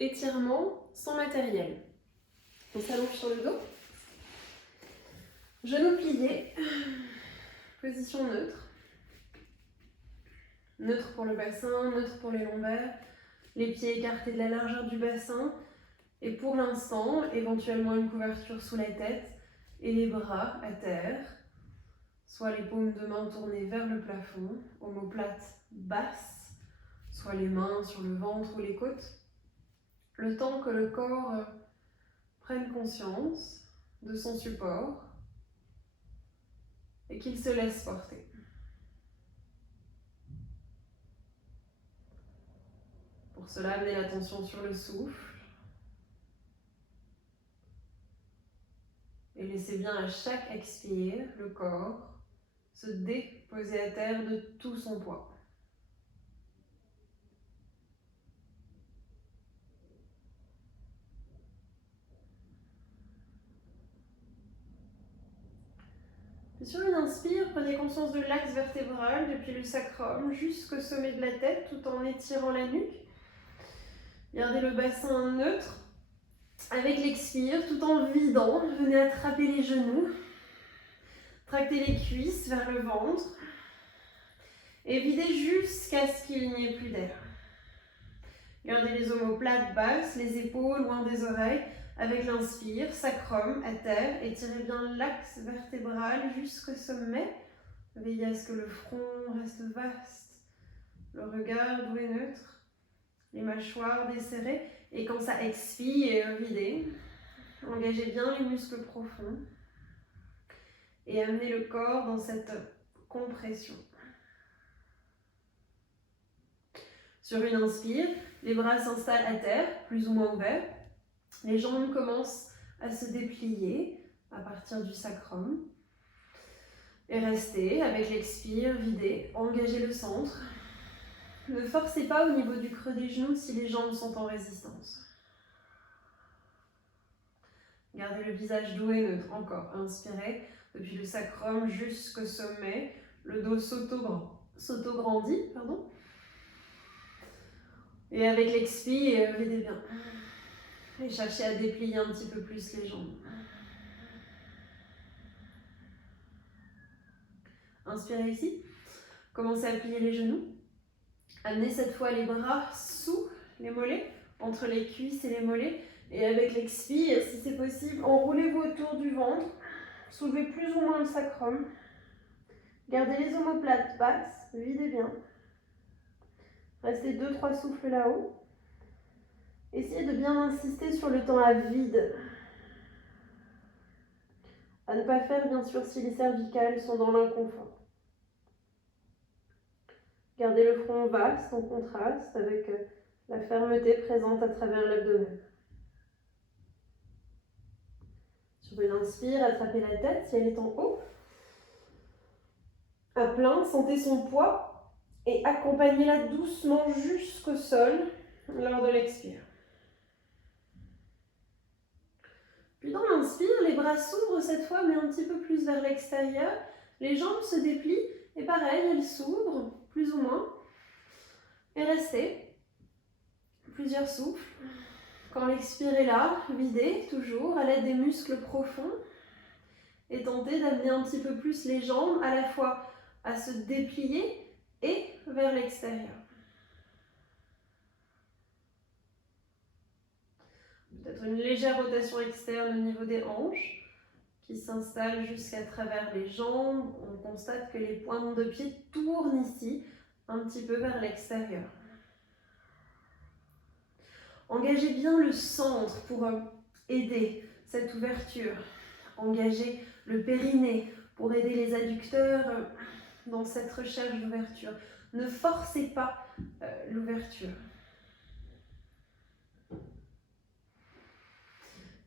étirement sans matériel. On s'allonge sur le dos. Genoux pliés. Position neutre. Neutre pour le bassin, neutre pour les lombaires. Les pieds écartés de la largeur du bassin. Et pour l'instant, éventuellement une couverture sous la tête et les bras à terre. Soit les paumes de main tournées vers le plafond, omoplate basse, soit les mains sur le ventre ou les côtes. Le temps que le corps prenne conscience de son support et qu'il se laisse porter. Pour cela, amenez l'attention sur le souffle et laissez bien à chaque expire le corps se déposer à terre de tout son poids. Puis sur une inspire, prenez conscience de l'axe vertébral depuis le sacrum jusqu'au sommet de la tête tout en étirant la nuque. Gardez le bassin neutre. Avec l'expire, tout en vidant, venez attraper les genoux. Tractez les cuisses vers le ventre. Et videz jusqu'à ce qu'il n'y ait plus d'air. Gardez les omoplates basses, les épaules loin des oreilles. Avec l'inspire, sacrum à terre. Étirez bien l'axe vertébral jusqu'au sommet. Veillez à ce que le front reste vaste. Le regard doux et neutre. Les mâchoires desserrées. Et quand ça expire, videz. Engagez bien les muscles profonds. Et amenez le corps dans cette compression. Sur une inspire, les bras s'installent à terre, plus ou moins ouverts. Les jambes commencent à se déplier à partir du sacrum. Et restez avec l'expire, videz, engagez le centre. Ne forcez pas au niveau du creux des genoux si les jambes sont en résistance. Gardez le visage doux et neutre. Encore, inspirez depuis le sacrum jusqu'au sommet. Le dos s'auto-grandit, Et avec l'expire, videz bien. Et cherchez à déplier un petit peu plus les jambes. Inspirez ici. Commencez à plier les genoux. Amenez cette fois les bras sous les mollets, entre les cuisses et les mollets. Et avec l'expire, si c'est possible, enroulez-vous autour du ventre. Soulevez plus ou moins le sacrum. Gardez les omoplates basses, videz bien. Restez 2-3 souffles là-haut. Essayez de bien insister sur le temps à vide. À ne pas faire, bien sûr, si les cervicales sont dans l'inconfort. Gardez le front vaste en contraste avec la fermeté présente à travers l'abdomen. Sur une inspire, attrapez la tête si elle est en haut. À plein, sentez son poids et accompagnez-la doucement jusqu'au sol lors de l'expire. Puis dans l'inspire, les bras s'ouvrent cette fois, mais un petit peu plus vers l'extérieur. Les jambes se déplient et pareil, elles s'ouvrent, plus ou moins. Et restez plusieurs souffles. Quand l'expire est là, videz toujours à l'aide des muscles profonds. Et tentez d'amener un petit peu plus les jambes à la fois à se déplier et vers l'extérieur. Peut-être une légère rotation externe au niveau des hanches qui s'installe jusqu'à travers les jambes. On constate que les pointes de pied tournent ici, un petit peu vers l'extérieur. Engagez bien le centre pour aider cette ouverture. Engagez le périnée pour aider les adducteurs dans cette recherche d'ouverture. Ne forcez pas l'ouverture.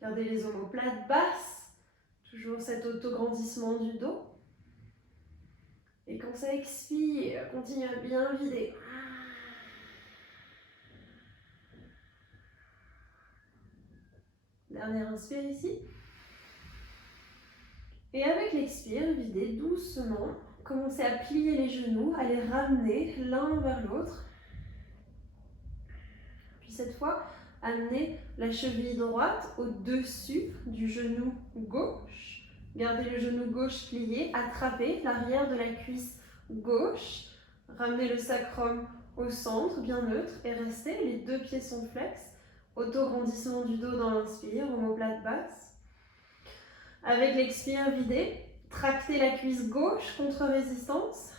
Gardez les omoplates basses, toujours cet autograndissement du dos. Et quand ça expire, continuez à bien vider. Dernière inspire ici. Et avec l'expire, videz doucement. Commencez à plier les genoux, à les ramener l'un vers l'autre. Puis cette fois, amenez la cheville droite au-dessus du genou gauche. Gardez le genou gauche plié, attrapez l'arrière de la cuisse gauche. Ramenez le sacrum au centre, bien neutre, et restez. Les deux pieds sont flex. Auto-grandissement du dos dans l'inspire, omoplate basse. Avec l'expire, videz. Tractez la cuisse gauche contre résistance.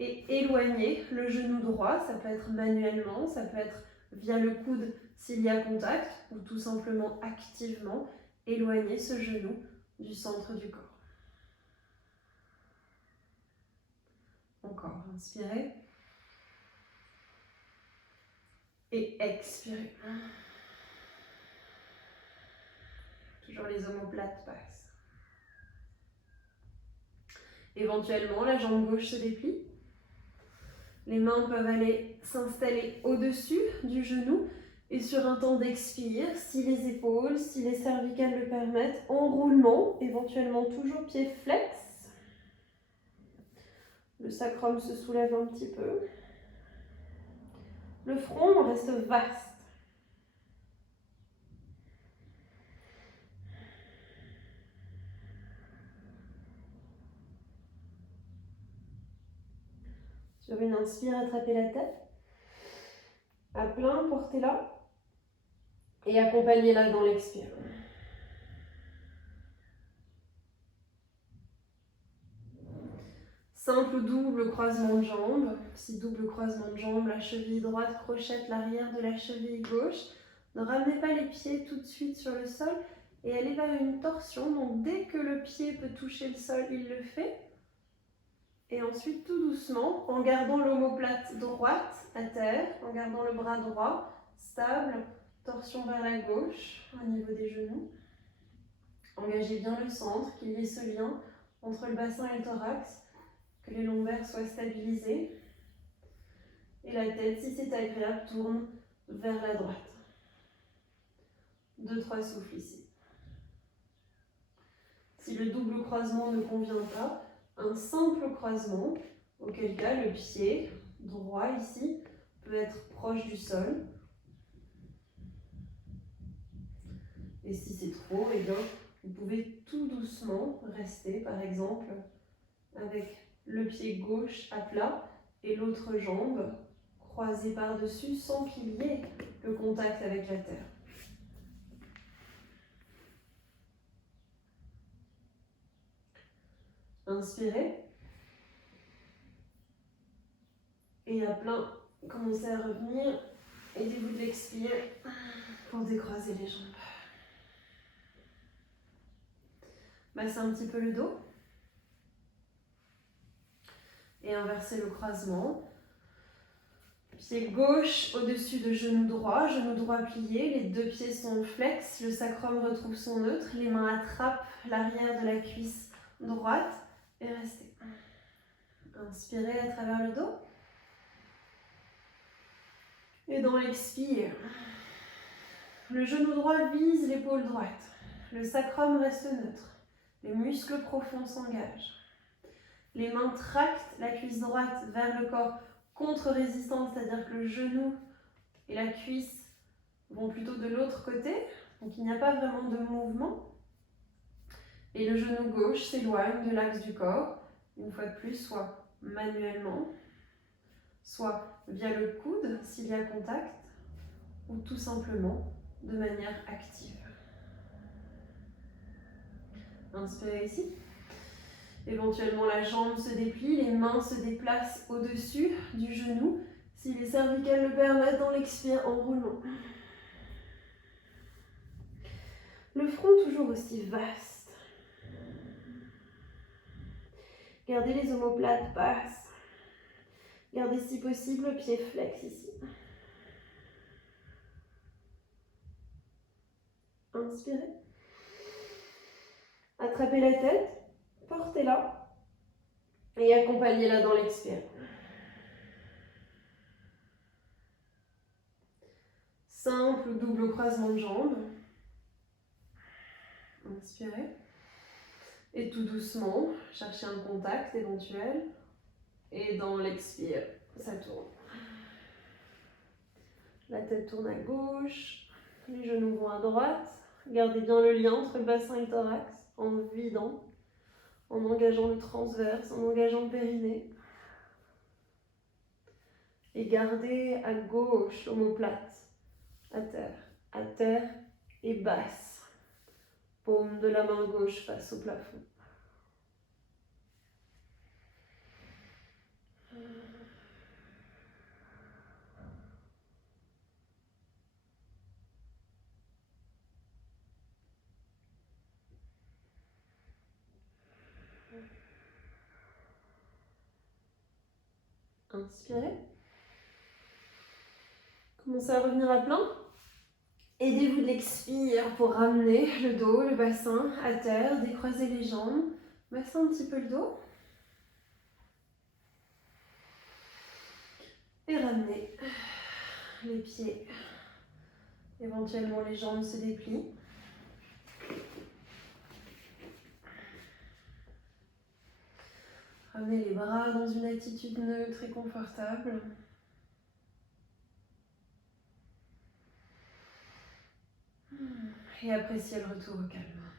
Et éloignez le genou droit. Ça peut être manuellement, ça peut être via le coude s'il y a contact, ou tout simplement activement. Éloignez ce genou du centre du corps. Encore, inspirez. Et expirez. Toujours les omoplates basses. Éventuellement, la jambe gauche se déplie. Les mains peuvent aller s'installer au-dessus du genou. Et sur un temps d'expire, si les épaules, si les cervicales le permettent, enroulement, éventuellement toujours pied flex. Le sacrum se soulève un petit peu. Le front reste vaste. Sur une inspire, attrapez la tête. À plein, portez-la. Et accompagnez-la dans l'expire. Simple ou double croisement de jambes. Si double croisement de jambes, la cheville droite crochette l'arrière de la cheville gauche. Ne ramenez pas les pieds tout de suite sur le sol et allez vers une torsion. Donc dès que le pied peut toucher le sol, il le fait. Et ensuite, tout doucement, en gardant l'omoplate droite à terre, en gardant le bras droit, stable, torsion vers la gauche, au niveau des genoux. Engagez bien le centre, qu'il y ait ce lien entre le bassin et le thorax, que les lombaires soient stabilisés. Et la tête, si c'est agréable, tourne vers la droite. 2-3 souffles ici. Si le double croisement ne convient pas, un simple croisement, auquel cas le pied droit ici peut être proche du sol. Et si c'est trop, eh bien, vous pouvez tout doucement rester, par exemple, avec le pied gauche à plat et l'autre jambe croisée par-dessus sans qu'il y ait le contact avec la terre. Inspirez. Et à plein, commencez à revenir. Aidez-vous de l'expire pour décroiser les jambes. Massez un petit peu le dos. Et inversez le croisement. Pied gauche au-dessus de genou droit plié, les deux pieds sont flex, le sacrum retrouve son neutre, les mains attrapent l'arrière de la cuisse droite et restez. Inspirez à travers le dos. Et dans l'expire, le genou droit vise l'épaule droite, le sacrum reste neutre, les muscles profonds s'engagent. Les mains tractent la cuisse droite vers le corps contre-résistance, c'est-à-dire que le genou et la cuisse vont plutôt de l'autre côté, donc il n'y a pas vraiment de mouvement. Et le genou gauche s'éloigne de l'axe du corps, une fois de plus, soit manuellement, soit via le coude s'il y a contact, ou tout simplement de manière active. Inspirez ici. Éventuellement, la jambe se déplie, les mains se déplacent au-dessus du genou. Si les cervicales le permettent, dans l'expire, enroulement. Le front toujours aussi vaste. Gardez les omoplates basses. Gardez si possible le pied flex ici. Inspirez. Attrapez la tête. Portez-la et accompagnez-la dans l'expire. Simple double croisement de jambes. Inspirez. Et tout doucement, cherchez un contact éventuel. Et dans l'expire, ça tourne. La tête tourne à gauche, les genoux vont à droite. Gardez bien le lien entre le bassin et le thorax en vidant, en engageant le transverse, en engageant le périnée. Et gardez à gauche l'omoplate, à terre et basse. Paume de la main gauche face au plafond. Inspirez. Commencez à revenir à plein. Aidez-vous de l'expire pour ramener le dos, le bassin à terre, décroiser les jambes. Massez un petit peu le dos. Et ramenez les pieds. Éventuellement, les jambes se déplient. Ramenez les bras dans une attitude neutre et confortable. Et appréciez le retour au calme.